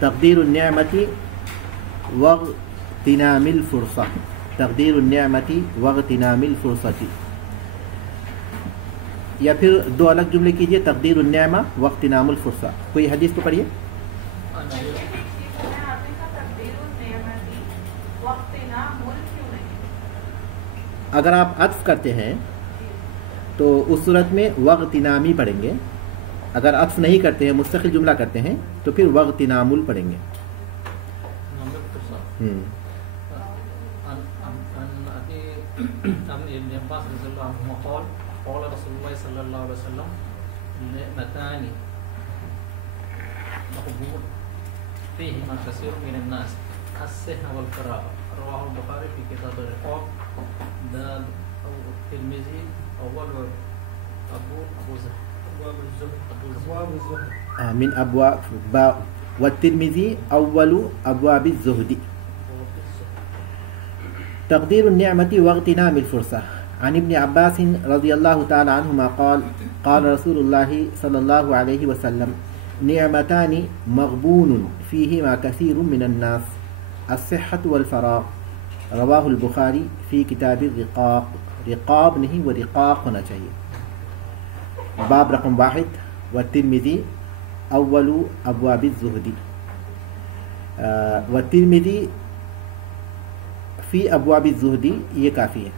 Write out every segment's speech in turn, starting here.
تقدیر النعمتی واغتنام الفرصہ، تقدیر النعمتی واغتنام الفرصتی، یا پھر دو الگ جملے کیجئے، تقدیر النعمہ واغتنام الفرصہ. کوئی حدیث کو پڑھیے. اگر آپ عطف کرتے ہیں تو اس صورت میں واغتنامی پڑھیں گے، اگر عطف نہیں کرتے ہیں مستقل جملہ کرتے ہیں تو پھر واغتنام پڑھیں گے. قال رسول الله صلى الله عليه وسلم نعمتان مغبون فيهما كثير من الناس الصحة والفراغ رواه البخاري في كتاب الرقاب دال الترمذي أول أبو الزهد من أبواب والترمذي أول أبواب الزهد. تقدير النعمة واغتنام الفرصة. عن ابن عباس رضي الله تعالى عنهما قال قال رسول الله صلى الله عليه وسلم نعمتان مغبون فيهما كثير من الناس الصحة والفراغ رواه البخاري في كتاب الرقاق. رقاب نہیں وہ رقاق ہونا چاہیے. باب رقم 1 والترمذي اول ابواب الزهد والترمذي في ابواب الزهد یہ کافی ہے.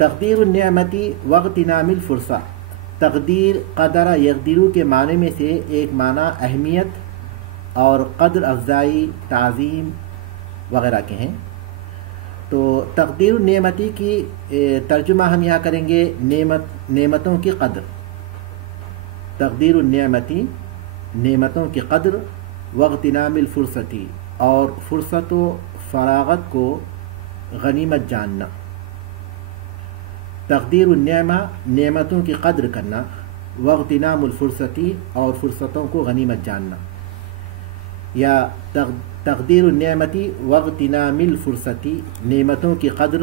تقدیر النعمتی واغتنام الفرصہ. تقدیر قدر یقدرو کے معنی میں سے ایک معنی اہمیت اور قدر افزائی، تعظیم وغیرہ کے ہیں. تو تقدیر النعمتی کی ترجمہ ہم یہاں کریں گے نعمتوں کی قدر. تقدیر النعمتی نعمتوں کی قدر، واغتنام الفرصتی اور فرصت و فراغت کو غنیمت جاننا. تقدیر النعمہ نعمتوں کی قدر کرنا، واغتنام الفرصتی اور فرصتوں کو غنیمت جاننا، یا تقدیر النعمتی واغتنام الفرصتی نعمتوں کی قدر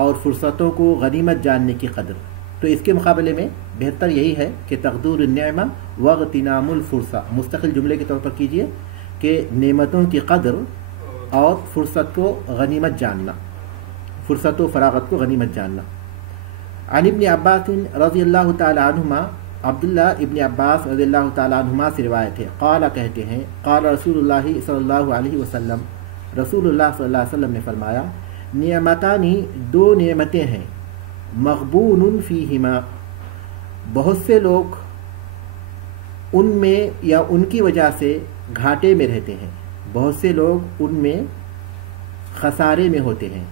اور فرصتوں کو غنیمت جاننے کی قدر. تو اس کے مقابلے میں بہتر یہی ہے کہ تقدیر النعمہ واغتنام الفرصہ مستقل جملے کے طور پر کیجئے کہ نعمتوں کی قدر اور فرصت کو غنیمت جاننا، فرصت و فراغت کو غنیمت جاننا. عن ابن عباس رضی اللہ تعالی عنہما، عبداللہ ابن عباس رضی اللہ تعالی عنہما سے روایت ہے، قال کہتے ہیں قال رسول اللہ صلی اللہ علیہ وسلم، رسول اللہ صلی اللہ علیہ وسلم نے فرمایا نعمتانی دو نعمتیں ہیں، مغبون فیہما بہت سے لوگ ان میں یا ان کی وجہ سے گھاٹے میں رہتے ہیں، بہت سے لوگ ان میں خسارے میں ہوتے ہیں.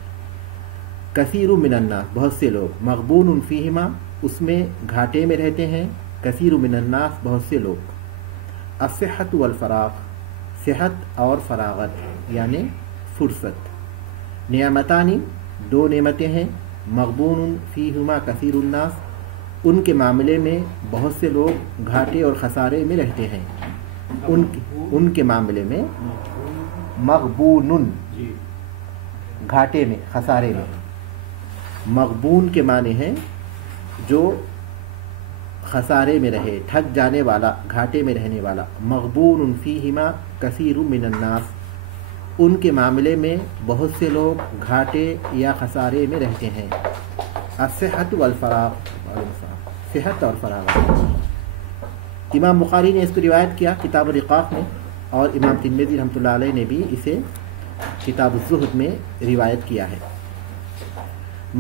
کثیر من الناس بہت سے لوگ، مغبون فیہما اس میں گھاٹے میں رہتے ہیں، کثیر من الناس بہت سے لوگ. الصحت والفراغ صحت اور فراغت یعنی فرصت. نعمتانی دو نعمتیں ہیں، مغبون فیہما کثیر الناس ان کے معاملے میں بہت سے لوگ گھاٹے اور خسارے میں رہتے ہیں. ان کے معاملے میں مغبون گھاٹے میں، خسارے میں. مغبون کے معنی ہیں جو خسارے میں رہے، ٹھگ جانے والا، گھاٹے میں رہنے والا. مغبون فیہما کثیر من الناس ان کے معاملے میں بہت سے لوگ گھاٹے یا خسارے میں رہتے ہیں. الصحت والفراغ صحت اور فراغت. امام بخاری نے اس کو روایت کیا کتاب الرقاق میں، اور امام ترمذی رحمۃ اللہ علیہ نے بھی اسے کتاب الزہد میں روایت کیا ہے.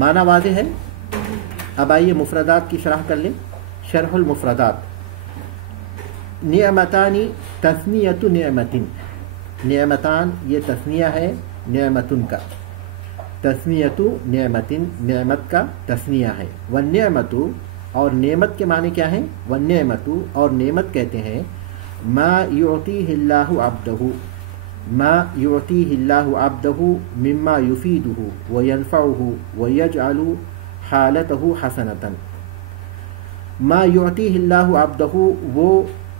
معنی واضح ہے. اب آئیے مفردات کی شرح کر لیں. شرح المفردات. نعمتانی تثنیۃ نعمتن، نعمتان یہ تثنیہ ہے نعمتن کا، تثنیۃ نعمتن نعمت کا تثنیہ ہے. والنعمت اور نعمت کے معنی کیا ہیں؟ والنعمت اور نعمت کہتے ہیں ما یعطیہ اللہ عبدہ، ما یعطیہ اللہ عبدہ مما یفیدہ وینفعہ ویجعل حالتہ حسنۃ. ما یعطیہ اللہ عبدہ وہ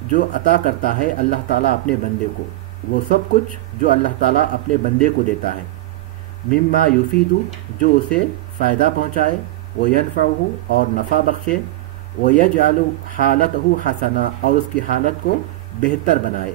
جو عطا کرتا ہے اللہ تعالیٰ اپنے بندے کو، وہ سب کچھ جو اللہ تعالیٰ اپنے بندے کو دیتا ہے. مما یفیدہ جو اسے فائدہ پہنچائے، وینفعہ اور نفع بخشے، ویجعل حالتہ حسنہ اور اس کی حالت کو بہتر بنائے.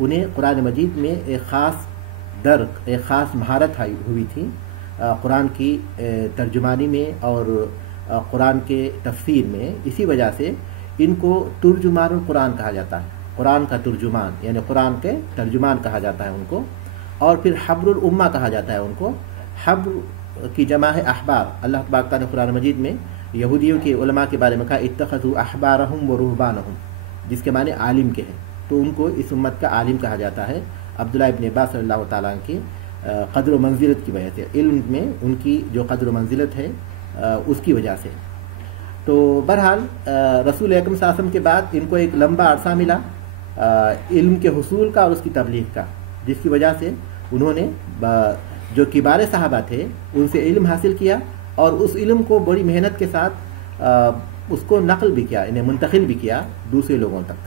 انہیں قرآن مجید میں ایک خاص درک، ایک خاص مہارت ہوئی تھی قرآن کی ترجمانی میں اور قرآن کے تفسیر میں. اسی وجہ سے ان کو ترجمان القرآن کہا جاتا ہے، قرآن کا ترجمان، یعنی قرآن کے ترجمان کہا جاتا ہے ان کو. اور پھر حبر الامہ کہا جاتا ہے ان کو. حبر کی جمع ہے احبار. اللہ تبارک تعالیٰ نے قرآن مجید میں یہودیوں کے علماء کے بارے میں کہا اتخذوا احبارہم و رہبانہم، جس کے معنی عالم کے ہیں، تو ان کو اس امت کا عالم کہا جاتا ہے. عبداللہ ابن عباس صلی اللہ تعالیٰ عنہ کی قدر و منزلت کی وجہ سے، علم میں ان کی جو قدر و منزلت ہے اس کی وجہ سے. تو بہرحال رسول اکرم صلی اللہ علیہ وسلم کے بعد ان کو ایک لمبا عرصہ ملا علم کے حصول کا اور اس کی تبلیغ کا، جس کی وجہ سے انہوں نے جو کبار صحابہ تھے ان سے علم حاصل کیا اور اس علم کو بڑی محنت کے ساتھ اس کو نقل بھی کیا، انہیں منتقل بھی کیا دوسرے لوگوں تک.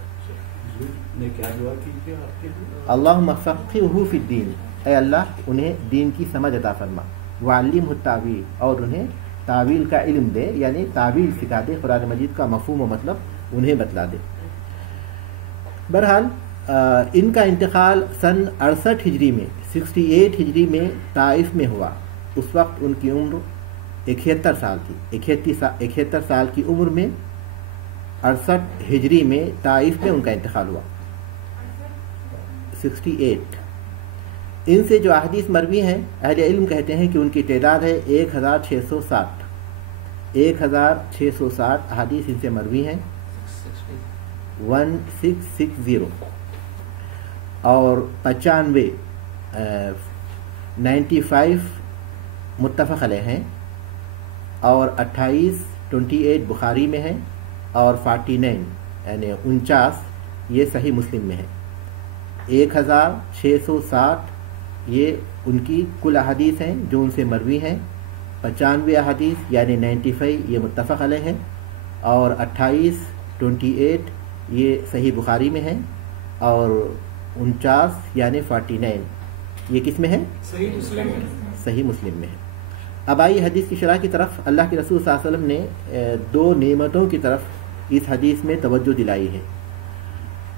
اللہم فقہہ فی الدین، اے اللہ انہیں دین کی سمجھ عطا فرما. وعلمہ التاویل، اور انہیں تعویل کا علم دے، یعنی تعویل سکھا دے، قرآن مجید کا مفہوم و مطلب انہیں بتلا دے. بہرحال ان کا انتقال سن 68 ہجری میں 68 ہجری میں طائف میں ہوا. اس وقت ان کی عمر 71 سال تھی. 71 سال کی عمر میں 68 ہجری میں طائف میں ان کا انتقال ہوا. 68. ان سے جو احادیث مروی ہیں اہل علم کہتے ہیں کہ ان کی تعداد ہے 1660. 1660 احادیث ان سے مروی ہیں. 1660 اور 95 متفق علیہ ہیں اور 28 بخاری میں ہیں اور 49 یعنی 49 یہ صحیح مسلم میں ہے. 1660 یہ ان کی کل احادیث ہیں جو ان سے مروی ہیں. 95 احادیث یعنی 95 یہ متفق علیہ ہیں اور 28 یہ صحیح بخاری میں ہیں اور 49 یعنی 49 یہ کس میں ہے؟ صحیح مسلم میں ہے. اب آئیے حدیث کی شرح کی طرف. اللہ کے رسول صلی اللہ علیہ وسلم نے 2 نعمتوں کی طرف اس حدیث میں توجہ دلائی ہے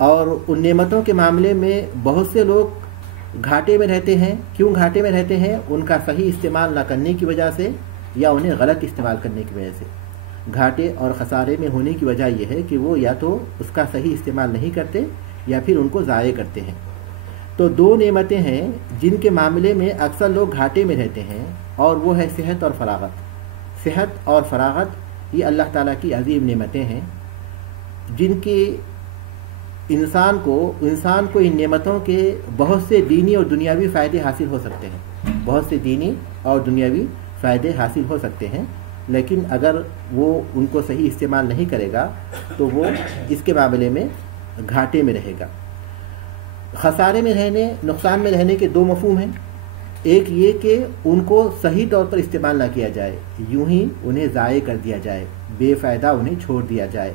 اور ان نعمتوں کے معاملے میں بہت سے لوگ گھاٹے میں رہتے ہیں. کیوں گھاٹے میں رہتے ہیں؟ ان کا صحیح استعمال نہ کرنے کی وجہ سے یا انہیں غلط استعمال کرنے کی وجہ سے. گھاٹے اور خسارے میں ہونے کی وجہ یہ ہے کہ وہ یا تو اس کا صحیح استعمال نہیں کرتے یا پھر ان کو ضائع کرتے ہیں. تو 2 نعمتیں ہیں جن کے معاملے میں اکثر لوگ گھاٹے میں رہتے ہیں اور وہ ہے صحت اور فراغت. صحت اور فراغت یہ اللہ تعالیٰ کی عظیم نعمتیں ہیں جن کی انسان کو ان نعمتوں کے بہت سے دینی اور دنیاوی فائدے حاصل ہو سکتے ہیں. بہت سے دینی اور دنیاوی فائدے حاصل ہو سکتے ہیں، لیکن اگر وہ ان کو صحیح استعمال نہیں کرے گا تو وہ اس کے معاملے میں گھاٹے میں رہے گا. خسارے میں رہنے، نقصان میں رہنے کے 2 مفہوم ہیں. ایک یہ کہ ان کو صحیح طور پر استعمال نہ کیا جائے، یوں ہی انہیں ضائع کر دیا جائے، بے فائدہ انہیں چھوڑ دیا جائے.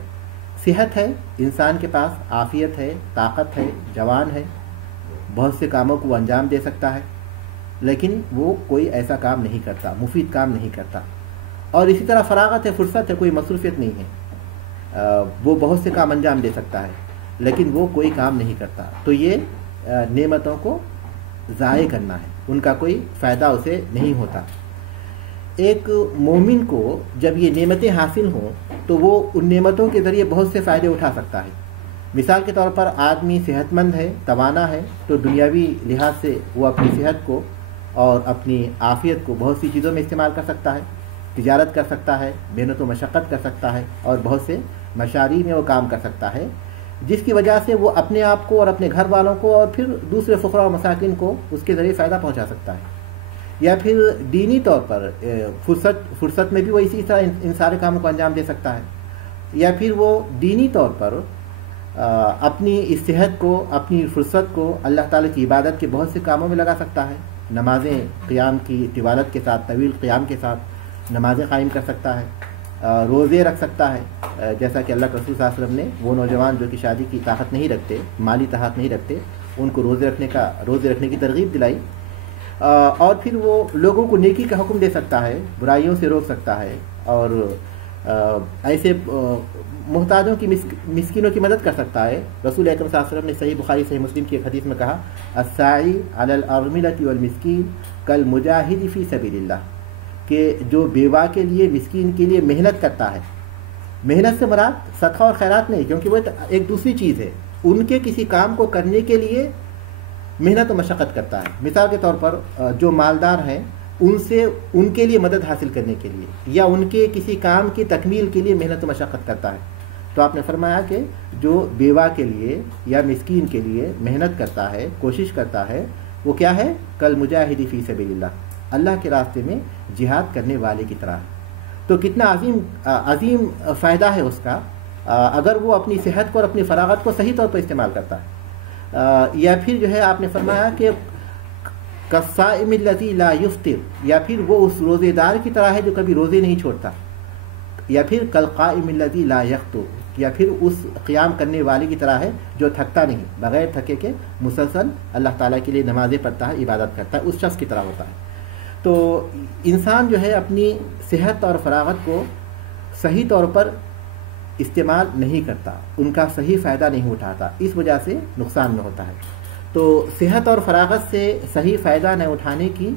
صحت ہے، انسان کے پاس عافیت ہے، طاقت ہے، جوان ہے، بہت سے کاموں کو وہ انجام دے سکتا ہے، لیکن وہ کوئی ایسا کام نہیں کرتا، مفید کام نہیں کرتا. اور اسی طرح فراغت ہے، فرصت ہے، کوئی مصروفیت نہیں ہے، وہ بہت سے کام انجام دے سکتا ہے لیکن وہ کوئی کام نہیں کرتا. تو یہ نعمتوں کو ضائع کرنا ہے، ان کا کوئی فائدہ اسے نہیں ہوتا. ایک مومن کو جب یہ نعمتیں حاصل ہوں تو وہ ان نعمتوں کے ذریعے بہت سے فائدے اٹھا سکتا ہے. مثال کے طور پر آدمی صحت مند ہے، توانا ہے، تو دنیاوی لحاظ سے وہ اپنی صحت کو اور اپنی عافیت کو بہت سی چیزوں میں استعمال کر سکتا ہے. تجارت کر سکتا ہے، محنت و مشقت کر سکتا ہے اور بہت سے مشاری میں وہ کام کر سکتا ہے، جس کی وجہ سے وہ اپنے آپ کو اور اپنے گھر والوں کو اور پھر دوسرے فقراء و مساکین کو اس کے ذریعے فائدہ پہنچا سکتا ہے. یا پھر دینی طور پر فرصت میں بھی وہ اسی طرح ان سارے کاموں کو انجام دے سکتا ہے. یا پھر وہ دینی طور پر اپنی اس صحت کو، اپنی فرصت کو اللہ تعالیٰ کی عبادت کے بہت سے کاموں میں لگا سکتا ہے. نمازیں قیام کی طوالت کے ساتھ، طویل قیام کے ساتھ نمازیں قائم کر سکتا ہے، روزے رکھ سکتا ہے، جیسا کہ اللہ کے رسول صلی اللہ علیہ وسلم نے وہ نوجوان جو کہ شادی کی طاقت نہیں رکھتے، مالی طاقت نہیں رکھتے، ان کو روزے رکھنے کی ترغیب دلائی. اور پھر وہ لوگوں کو نیکی کا حکم دے سکتا ہے، برائیوں سے روک سکتا ہے اور ایسے محتاجوں کی مسکینوں کی مدد کر سکتا ہے. رسول اکرم صلی اللہ علیہ وسلم نے صحیح بخاری صحیح مسلم کی ایک حدیث میں کہا الساعی علی الارملۃ والمسکین کالمجاہد فی سبیل اللہ، کہ جو بیوہ کے لیے مسکین کے لیے محنت کرتا ہے. محنت سے مراد صدقہ اور خیرات نہیں، کیونکہ وہ ایک دوسری چیز ہے. ان کے کسی کام کو کرنے کے لیے محنت و مشقت کرتا ہے. مثال کے طور پر جو مالدار ہیں ان کے لیے مدد حاصل کرنے کے لیے یا ان کے کسی کام کی تکمیل کے لیے محنت و مشقت کرتا ہے. تو آپ نے فرمایا کہ جو بیوہ کے لیے یا مسکین کے لیے محنت کرتا ہے، کوشش کرتا ہے، وہ کیا ہے؟ کل مجاہد فی سبیل اللہ، اللہ کے راستے میں جہاد کرنے والے کی طرح. تو کتنا عظیم فائدہ ہے اس کا اگر وہ اپنی صحت کو اور اپنی فراغت کو صحیح طور پر استعمال کرتا ہے. یا پھر جو ہے آپ نے فرمایا کہ کالصائم الذی لا یفطر، یا پھر وہ اس روزے دار کی طرح ہے جو کبھی روزے نہیں چھوڑتا. یا پھر کالقائم الذی لا یخطو، یا پھر اس قیام کرنے والے کی طرح ہے جو تھکتا نہیں، بغیر تھکے کے مسلسل اللہ تعالیٰ کے لیے نمازیں پڑھتا ہے، عبادت کرتا ہے، اس شخص کی طرح ہوتا ہے. تو انسان جو ہے اپنی صحت اور فراغت کو صحیح طور پر استعمال نہیں کرتا، ان کا صحیح فائدہ نہیں اٹھاتا، اس وجہ سے نقصان میں ہوتا ہے. تو صحت اور فراغت سے صحیح فائدہ نہ اٹھانے کی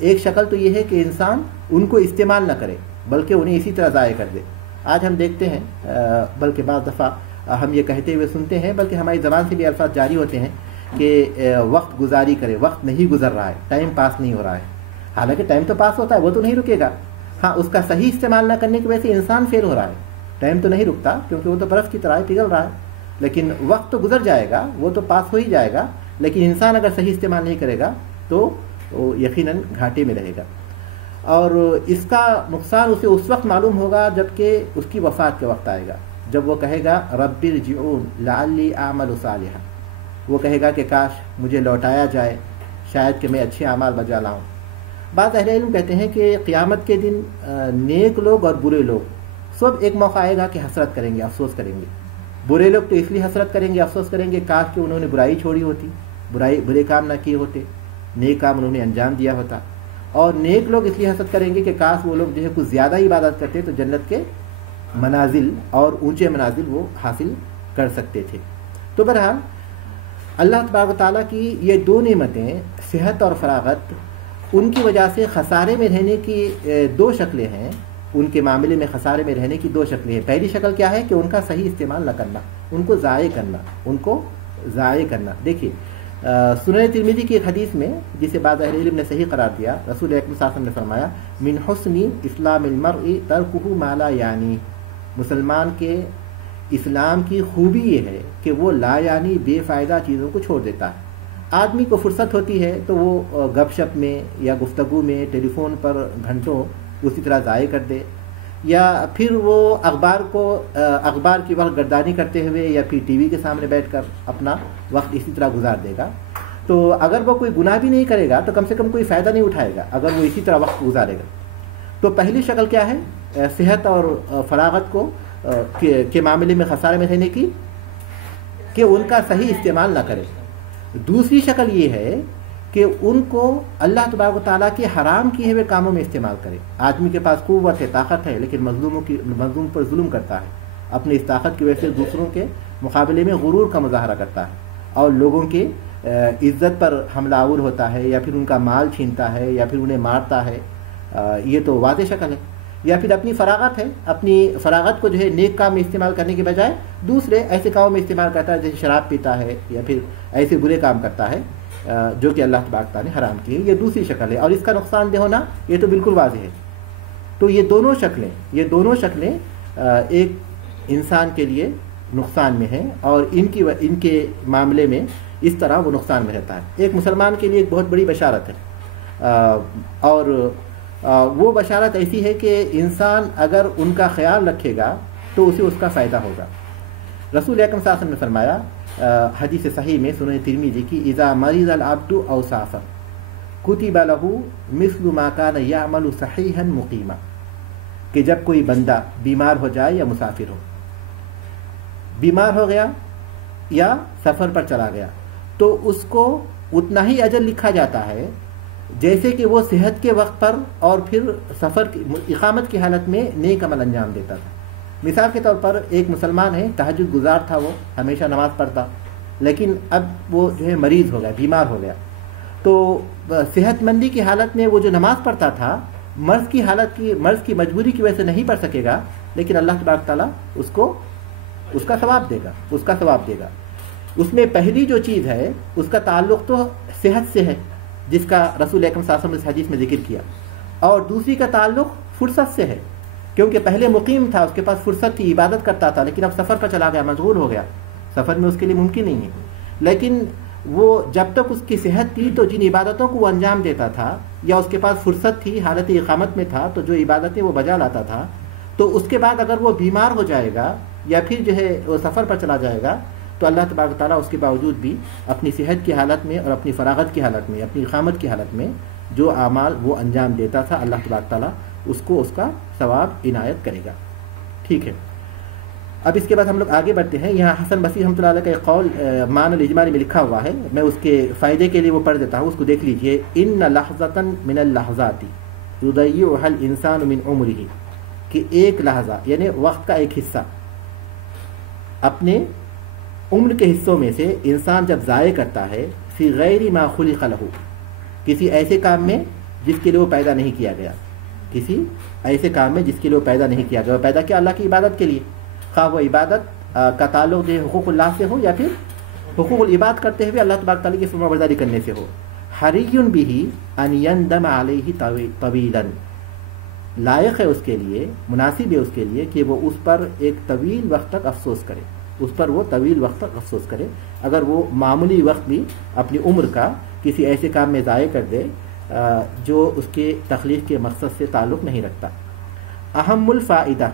ایک شکل تو یہ ہے کہ انسان ان کو استعمال نہ کرے بلکہ انہیں اسی طرح ضائع کر دے. آج ہم دیکھتے ہیں، بلکہ بعض دفعہ ہم یہ کہتے ہوئے سنتے ہیں، بلکہ ہماری زبان سے بھی الفاظ جاری ہوتے ہیں کہ وقت گزاری کرے، وقت نہیں گزر رہا ہے، ٹائم پاس نہیں ہو رہا ہے. حالانکہ ٹائم تو پاس ہوتا ہے، وہ تو نہیں رکے گا. ہاں، اس کا صحیح استعمال نہ کرنے کی وجہ سے انسان فیل ہو رہا ہے. ٹائم تو نہیں رکتا کیونکہ وہ تو برف کی طرح پگھل رہا ہے، لیکن وقت تو گزر جائے گا، وہ تو پاس ہو ہی جائے گا. لیکن انسان اگر صحیح استعمال نہیں کرے گا تو وہ یقیناً گھاٹے میں رہے گا. اور اس کا نقصان اسے اس وقت معلوم ہوگا جبکہ اس کی وفات کے وقت آئے گا، جب وہ کہے گا رب ارجعون لعلی اعمل صالحا، وہ کہے گا کہ کاش مجھے لوٹایا جائے، شاید کہ میں اچھے اعمال بجا لاؤں. بعض اہل علم کہتے ہیں کہ قیامت کے دن نیک لوگ اور برے لوگ سب ایک موقع آئے گا کہ حسرت کریں گے، افسوس کریں گے. برے لوگ تو اس لیے حسرت کریں گے، افسوس کریں گے کاش کہ انہوں نے برائی چھوڑی ہوتی، برے کام نہ کیے ہوتے، نیک کام انہوں نے انجام دیا ہوتا. اور نیک لوگ اس لیے حسرت کریں گے کہ کاش وہ لوگ جو ہے کچھ زیادہ ہی عبادت کرتے تو جنت کے منازل اور اونچے منازل وہ حاصل کر سکتے تھے. تو بہرحال اللہ تبارک و تعالیٰ کی یہ دو نعمتیں، صحت اور فراغت، ان کی وجہ سے خسارے میں رہنے کی دو شکلیں ہیں. ان کے معاملے میں خسارے میں رہنے کی دو شکلیں ہیں. پہلی شکل کیا ہے کہ ان کا صحیح استعمال نہ کرنا، ان کو ضائع کرنا. دیکھیے سنن ترمذی کی ایک حدیث میں جسے بعض اہل علم نے صحیح قرار دیا، رسول اکرم صلی اللہ علیہ وسلم نے فرمایا من حسن اسلام المرء ترکہ ما لا یعنی، مسلمان کے اسلام کی خوبی یہ ہے کہ وہ لا یعنی بے فائدہ چیزوں کو چھوڑ دیتا ہے. آدمی کو فرصت ہوتی ہے تو وہ گپ شپ میں یا گفتگو میں ٹیلی فون پر گھنٹوں اسی طرح ضائع کر دے، یا پھر وہ اخبار کی وقت گردانی کرتے ہوئے یا پھر ٹی وی کے سامنے بیٹھ کر اپنا وقت اسی طرح گزار دے گا. تو اگر وہ کوئی گناہ بھی نہیں کرے گا تو کم سے کم کوئی فائدہ نہیں اٹھائے گا اگر وہ اسی طرح وقت گزارے گا. تو پہلی شکل کیا ہے؟ صحت اور فراغت کو کے معاملے میں خسارے میں رہنے کی، کہ ان کا صحیح استعمال نہ کرے. دوسری شکل یہ ہے کہ ان کو اللہ تبارک و تعالیٰ کے حرام کیے ہوئے کاموں میں استعمال کرے. آدمی کے پاس قوت ہے، طاقت ہے، لیکن مظلوم پر ظلم کرتا ہے، اپنی اس طاقت کی وجہ سے دوسروں کے مقابلے میں غرور کا مظاہرہ کرتا ہے اور لوگوں کے عزت پر حملہ آور ہوتا ہے، یا پھر ان کا مال چھینتا ہے، یا پھر انہیں مارتا ہے. یہ تو واضح شکل ہے. یا پھر اپنی فراغت ہے، اپنی فراغت کو جو ہے نیک کام میں استعمال کرنے کے بجائے دوسرے ایسے کاموں میں استعمال کرتا ہے، جیسے شراب پیتا ہے یا پھر ایسے برے کام کرتا ہے جو کہ اللہ تبارک تعالیٰ نے حرام کی ہے. یہ دوسری شکل ہے، اور اس کا نقصان دہ ہونا یہ تو بالکل واضح ہے. تو یہ دونوں شکلیں ایک انسان کے لیے نقصان میں ہیں، اور ان کے معاملے میں اس طرح وہ نقصان میں رہتا ہے. ایک مسلمان کے لیے ایک بہت بڑی بشارت ہے، اور وہ بشارت ایسی ہے کہ انسان اگر ان کا خیال رکھے گا تو اسے اس کا فائدہ ہوگا. رسول اکرم صلی اللہ علیہ وسلم نے فرمایا حدیث صحیح میں سنن ترمذی کی، اذا مرض العبد او سافر کتب له مثل ما كان يعمل صحيحا مقيما، کہ جب کوئی بندہ بیمار ہو جائے یا مسافر ہو، بیمار ہو گیا یا سفر پر چلا گیا، تو اس کو اتنا ہی اجر لکھا جاتا ہے جیسے کہ وہ صحت کے وقت پر اور پھر سفر اقامت کی حالت میں نیک عمل انجام دیتا تھا۔ مثال کے طور پر ایک مسلمان ہے، تہجد گزار تھا، وہ ہمیشہ نماز پڑھتا، لیکن اب وہ جو ہے مریض ہو گیا، بیمار ہو گیا، تو صحت مندی کی حالت میں وہ جو نماز پڑھتا تھا مرض کی مجبوری کی وجہ سے نہیں پڑھ سکے گا، لیکن اللہ تبارک تعالیٰ اس کا ثواب دے گا۔ اس میں پہلی جو چیز ہے اس کا تعلق تو صحت سے ہے، جس کا رسول اکرم صلی اللہ علیہ وسلم نے حدیث میں ذکر کیا، اور دوسری کا تعلق فرصت سے ہے، کیونکہ پہلے مقیم تھا، اس کے پاس فرصت تھی، عبادت کرتا تھا، لیکن اب سفر پر چلا گیا، مشغول ہو گیا، سفر میں اس کے لیے ممکن نہیں ہے۔ لیکن وہ جب تک اس کی صحت تھی تو جن عبادتوں کو وہ انجام دیتا تھا، یا اس کے پاس فرصت تھی، حالت اقامت میں تھا، تو جو عبادتیں وہ بجا لاتا تھا، تو اس کے بعد اگر وہ بیمار ہو جائے گا یا پھر جو ہے وہ سفر پر چلا جائے گا، تو اللہ تبارک تعالیٰ اس کے باوجود بھی اپنی صحت کی حالت میں اور اپنی فراغت کی حالت میں، اپنی اقامت کی حالت میں جو اعمال وہ انجام دیتا تھا، اللہ تبارک تعالیٰ اس کو اس کا ثواب عنایت کرے گا۔ ٹھیک ہے، اب اس کے بعد ہم لوگ آگے بڑھتے ہیں۔ یہاں حسن بصری رحمۃ اللہ علیہ کا ایک قول معنی الاجمالی میں لکھا ہوا ہے، میں اس کے فائدے کے لیے وہ پڑھ دیتا ہوں، اس کو دیکھ لیجئے۔ ان لحظۃ من اللحظات یضیعها الانسان من عمره، کہ ایک لحظہ یعنی وقت کا ایک حصہ اپنے عمر کے حصوں میں سے انسان جب ضائع کرتا ہے، فی غیر ما خلق له، کسی ایسے کام میں جس کے لیے وہ پیدا نہیں کیا گیا، کسی ایسے کام میں جس کے لیے وہ پیدا نہیں کیا گیا، وہ پیدا کیا اللہ کی عبادت کے لیے، خواہ وہ عبادت کا تعلق جو حقوق اللہ سے ہو یا پھر حقوق العباد کرتے ہوئے اللہ تبارک تعالیٰ کی فرما برداری کرنے سے ہو۔ حری بہ ان یندم علیہ طویلا، لائق ہے اس کے لیے، مناسب ہے اس کے لیے کہ وہ اس پر ایک طویل وقت تک افسوس کرے، اس پر وہ طویل وقت تک افسوس کرے، اگر وہ معمولی وقت بھی اپنی عمر کا کسی ایسے کام میں ضائع کر دے جو اس کے تخلیق کے مقصد سے تعلق نہیں رکھتا۔ اہم الفائدہ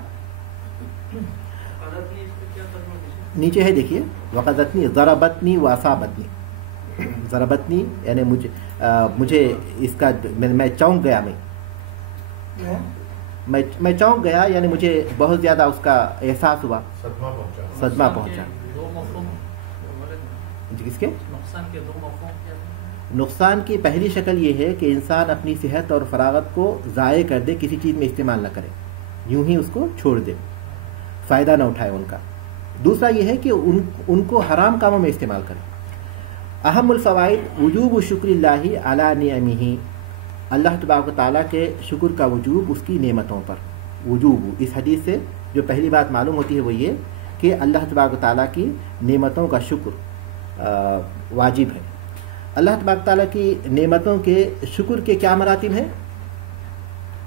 نیچے ہے، دیکھیے، وقذتنی ضربتنی واصابتنی، ضربتنی یعنی مجھے اس کا میں چونک گیا، میں چونک گیا، یعنی مجھے بہت زیادہ اس کا احساس ہوا، صدمہ پہنچا۔ کس کے نقصان کی پہلی شکل یہ ہے کہ انسان اپنی صحت اور فراغت کو ضائع کر دے، کسی چیز میں استعمال نہ کرے، یوں ہی اس کو چھوڑ دے، فائدہ نہ اٹھائے ان کا۔ دوسرا یہ ہے کہ ان کو حرام کاموں میں استعمال کرے۔ اہم الفوائد وجوب شکر اللہ علی نعمہ، اللہ تبارک و تعالیٰ کے شکر کا وجوب اس کی نعمتوں پر۔ وجوب، اس حدیث سے جو پہلی بات معلوم ہوتی ہے وہ یہ کہ اللہ تبارک و تعالیٰ کی نعمتوں کا شکر واجب ہے۔ اللہ تبارک تعالیٰ کی نعمتوں کے شکر کے کیا مراتب ہیں؟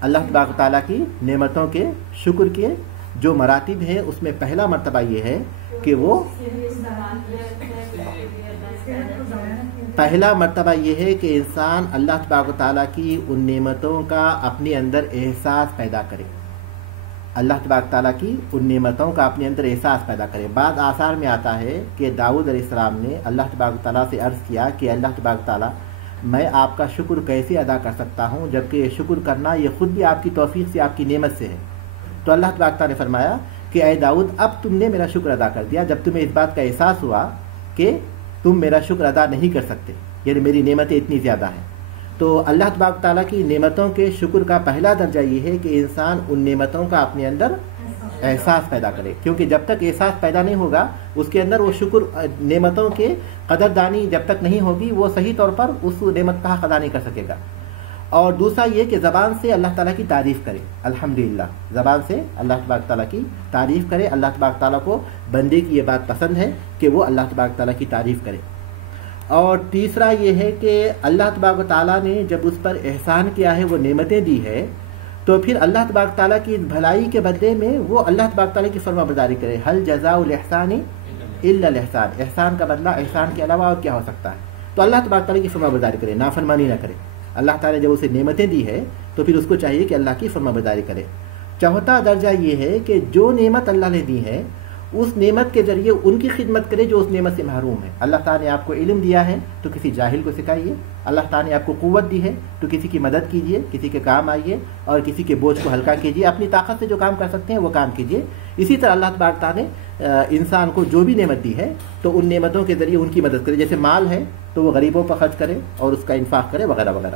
اللہ تبارک تعالیٰ کی نعمتوں کے شکر کے جو مراتب ہیں اس میں پہلا مرتبہ یہ ہے کہ وہ پہلا مرتبہ یہ ہے کہ انسان اللہ تبارک تعالیٰ کی ان نعمتوں کا اپنے اندر احساس پیدا کرے، اللہ تبارک تعالیٰ کی ان نعمتوں کا اپنے اندر احساس پیدا کرے۔ بعض آثار میں آتا ہے کہ داؤد علیہ السلام نے اللہ تبارک تعالیٰ سے عرض کیا کہ اللہ تبارک تعالیٰ، میں آپ کا شکر کیسے ادا کر سکتا ہوں جبکہ یہ شکر کرنا یہ خود بھی آپ کی توفیق سے، آپ کی نعمت سے ہے۔ تو اللہ تبارک تعالیٰ نے فرمایا کہ اے داؤد، اب تم نے میرا شکر ادا کر دیا جب تمہیں اس بات کا احساس ہوا کہ تم میرا شکر ادا نہیں کر سکتے، یعنی میری نعمتیں اتنی زیادہ ہیں۔ تو اللہ تبارک تعالیٰ کی نعمتوں کے شکر کا پہلا درجہ یہ ہے کہ انسان ان نعمتوں کا اپنے اندر احساس پیدا کرے، کیونکہ جب تک احساس پیدا نہیں ہوگا اس کے اندر وہ شکر، نعمتوں کے قدردانی جب تک نہیں ہوگی وہ صحیح طور پر اس نعمت کا حق ادا نہیں کر سکے گا۔ اور دوسرا یہ کہ زبان سے اللہ تعالیٰ کی تعریف کرے، الحمدللہ، زبان سے اللہ تبارک تعالیٰ کی تعریف کرے۔ اللہ تبارک تعالیٰ کو بندے کی یہ بات پسند ہے کہ وہ اللہ تبارک تعالیٰ کی تعریف کرے۔ اور تیسرا یہ ہے کہ اللہ تبارک تعالیٰ نے جب اس پر احسان کیا ہے، وہ نعمتیں دی ہے، تو پھر اللہ تبارک تعالیٰ کی بھلائی کے بدلے میں وہ اللہ تبارک تعالیٰ کی فرما برداری کرے۔ حل جزاء الاحسان الا الاحسان، احسان کا بدلہ احسان کے علاوہ اور کیا ہو سکتا ہے؟ تو اللہ تبارک تعالیٰ کی فرما برداری کرے، نافرمانی نہ کرے۔ اللہ تعالیٰ نے جب اسے نعمتیں دی ہے تو پھر اس کو چاہیے کہ اللہ کی فرما برداری کرے۔ چوتھا درجہ یہ ہے کہ جو نعمت اللہ نے دی ہے اس نعمت کے ذریعے ان کی خدمت کرے جو اس نعمت سے محروم ہے۔ اللہ تعالیٰ نے آپ کو علم دیا ہے تو کسی جاہل کو سکھائیے، اللہ تعالیٰ نے آپ کو قوت دی ہے تو کسی کی مدد کیجیے، کسی کے کام آئیے اور کسی کے بوجھ کو ہلکا کیجیے، اپنی طاقت سے جو کام کر سکتے ہیں وہ کام کیجیے۔ اسی طرح اللہ تبارک تعالیٰ نے انسان کو جو بھی نعمت دی ہے تو ان نعمتوں کے ذریعے ان کی مدد کرے، جیسے مال ہے تو وہ غریبوں پر خرچ کرے اور اس کا انفاق کرے وغیرہ وغیرہ۔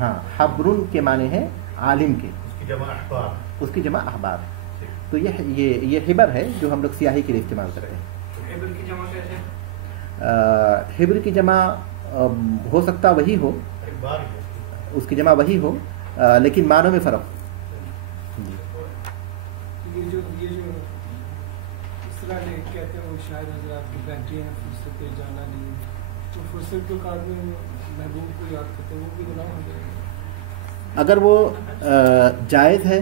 ہاں حبرن کے معنی ہے عالم کے، اس کی جمع احبار، اس کی جمع احبار. تو یہ حبر ہے جو ہم لوگ سیاہی کے لیے استعمال کرتے ہیں. حبر کی جمع کیسے؟ حبر کی جمع ہو سکتا وہی ہو، احبار اس کی جمع وہی ہو، لیکن معنوں میں فرق. یہ جو اس طرح کہتے ہیں وہ شاید حضرات کی بیٹری ہیں فرصت جانا نہیں، تو فرصت کے کار میں محبوب کو یاد کرتے ہیں، وہ بھی گناہ ہو جائے گا. اگر وہ جائز ہے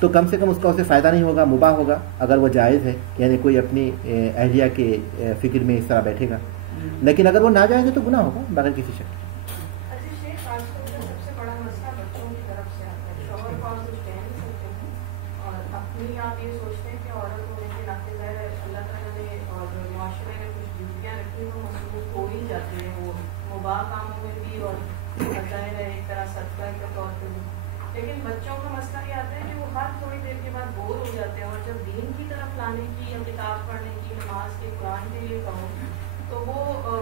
تو کم سے کم اس کا اسے فائدہ نہیں ہوگا، مباح ہوگا. اگر وہ جائز ہے یعنی کوئی اپنی اہلیہ کے فکر میں اس طرح بیٹھے گا، لیکن اگر وہ ناجائز ہے تو گناہ ہوگا بغیر کسی شک. سب سے بڑا مسئلہ بچوں کی طرف سے آتا ہے، شوہر کو آپ کچھ کہہ نہیں سکتے ہیں، اور اپنی آپ یہ سوچتے ہیں کہ عورت ہونے کے ناطے ظاہر ہے اللہ تعالیٰ نے اور معاشرے میں کچھ ڈیوٹیاں رکھی وہ مصروف ہو ہی جاتے ہیں، وہ مباح کاموں میں بھی اور ظاہر ہے ایک طرح صدقہ کے طور پہ بھی. لیکن بچوں کا مسئلہ یہ آتا ہے کہ وہ ہر تھوڑی دیر کے بعد بور ہو جاتے ہیں، اور جب دین کی طرف لانے کی یا کتاب پڑھنے کی، نماز کے قرآن کے لیے کہوں تو وہ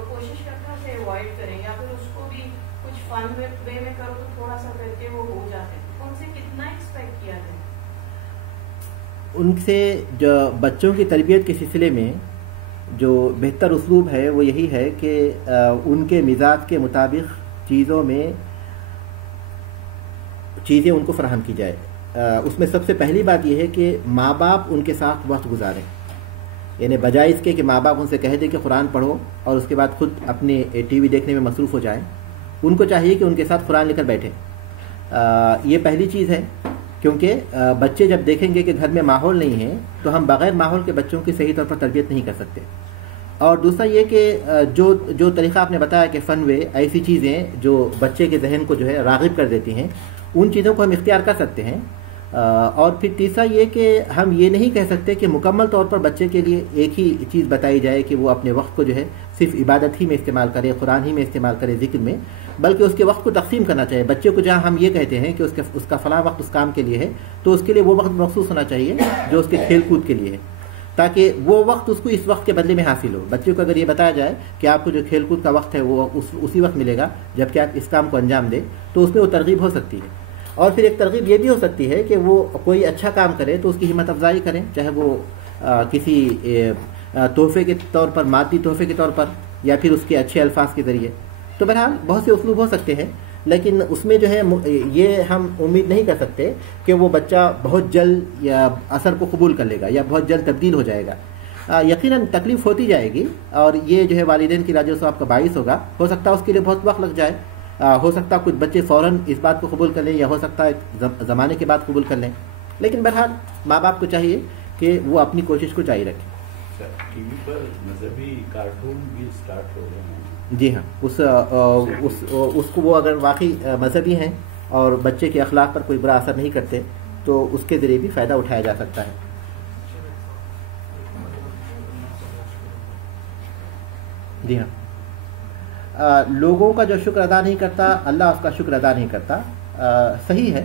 کوشش کرتے ہیں اسے اوائڈ کریں، یا پھر اس کو بھی کچھ فن وے میں کرو تو تھوڑا سا کر کے وہ ہو جاتے ہیں. ان سے کتنا ایکسپیکٹ کیا جائے؟ ان سے جو بچوں کی تربیت کے سلسلے میں جو بہتر اسلوب ہے وہ یہی ہے کہ ان کے مزاج کے مطابق چیزیں ان کو فراہم کی جائے. اس میں سب سے پہلی بات یہ ہے کہ ماں باپ ان کے ساتھ وقت گزاریں، یعنی بجائے اس کے کہ ماں باپ ان سے کہہ دیں کہ قرآن پڑھو اور اس کے بعد خود اپنے ٹی وی دیکھنے میں مصروف ہو جائیں، ان کو چاہیے کہ ان کے ساتھ قرآن لے کر بیٹھیں. یہ پہلی چیز ہے، کیونکہ بچے جب دیکھیں گے کہ گھر میں ماحول نہیں ہے تو ہم بغیر ماحول کے بچوں کی صحیح طور پر تربیت نہیں کر سکتے. اور دوسرا یہ کہ جو طریقہ آپ نے بتایا کہ فن وے، ایسی چیزیں جو بچے کے ذہن کو جو ہے راغب کر دیتی ہیں، ان چیزوں کو ہم اختیار کر سکتے ہیں. اور پھر تیسرا یہ کہ ہم یہ نہیں کہہ سکتے کہ مکمل طور پر بچے کے لیے ایک ہی چیز بتائی جائے کہ وہ اپنے وقت کو جو ہے صرف عبادت ہی میں استعمال کرے، قرآن ہی میں استعمال کرے، ذکر میں، بلکہ اس کے وقت کو تقسیم کرنا چاہیے. بچے کو جہاں ہم یہ کہتے ہیں کہ اس کا فلاں وقت اس کام کے لیے ہے تو اس کے لیے وہ وقت مخصوص ہونا چاہیے جو اس کے کھیل کود کے لیے ہے، تاکہ وہ وقت اس کو اس وقت کے بدلے میں حاصل ہو. بچے کو اگر یہ بتایا جائے کہ آپ کو جو کھیل کود کا وقت ہے وہ اسی وقت ملے گا جبکہ آپ اس کام کو انجام دیں، تو اس میں وہ ترغیب ہو سکتی ہے. اور پھر ایک ترغیب یہ بھی ہو سکتی ہے کہ وہ کوئی اچھا کام کرے تو اس کی ہمت افزائی کریں، چاہے وہ کسی تحفے کے طور پر، مادی تحفے کے طور پر، یا پھر اس کے اچھے الفاظ کے ذریعے. تو بہرحال بہت سے اسلوب ہو سکتے ہیں، لیکن اس میں جو ہے یہ ہم امید نہیں کر سکتے کہ وہ بچہ بہت جلد یا اثر کو قبول کر لے گا یا بہت جلد تبدیل ہو جائے گا. یقیناً تکلیف ہوتی جائے گی اور یہ جو ہے والدین کی لاجو ثواب کا باعث ہوگا. ہو سکتا ہے اس کے لیے بہت وقت لگ جائے، ہو سکتا ہے کچھ بچے فوراً اس بات کو قبول کر لیں، یا ہو سکتا ہے زمانے کے بعد قبول کر لیں. لیکن بہرحال ماں باپ کو چاہیے کہ وہ اپنی کوشش کو جاری رکھیں. ٹی وی پر مذہبی کارٹون بھی اسٹارٹ ہو رہے ہیں. جی ہاں، اس کو وہ اگر واقعی مذہبی ہیں اور بچے کے اخلاق پر کوئی برا اثر نہیں کرتے تو اس کے ذریعے بھی فائدہ اٹھایا جا سکتا ہے. جی ہاں، لوگوں کا جو شکر ادا نہیں کرتا اللہ اس کا شکر ادا نہیں کرتا. صحیح ہے.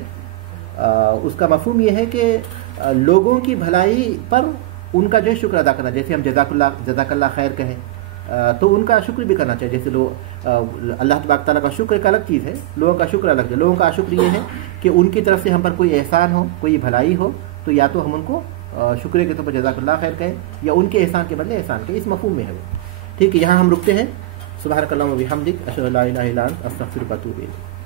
اس کا مفہوم یہ ہے کہ لوگوں کی بھلائی پر ان کا جو ہے شکر ادا کرنا، جیسے ہم جزاک اللہ خیر کہیں تو ان کا شکر بھی کرنا چاہیے. جیسے اللہ تبارک تعالیٰ کا شکر ایک الگ چیز ہے، لوگوں کا شکر الگ ہے. لوگوں کا شکر یہ ہے کہ ان کی طرف سے ہم پر کوئی احسان ہو، کوئی بھلائی ہو، تو یا تو ہم ان کو شکر کے طور پر جزاک اللہ خیر کہیں یا ان کے احسان کے بدلے احسان کہیں. اس مفہوم میں ہے وہ. ٹھیک ہے، یہاں ہم رکتے ہیں. سبحانک اللہم و بحمدک، اشہد ان لا الہ الا انت، استغفرک و اتوب الیک.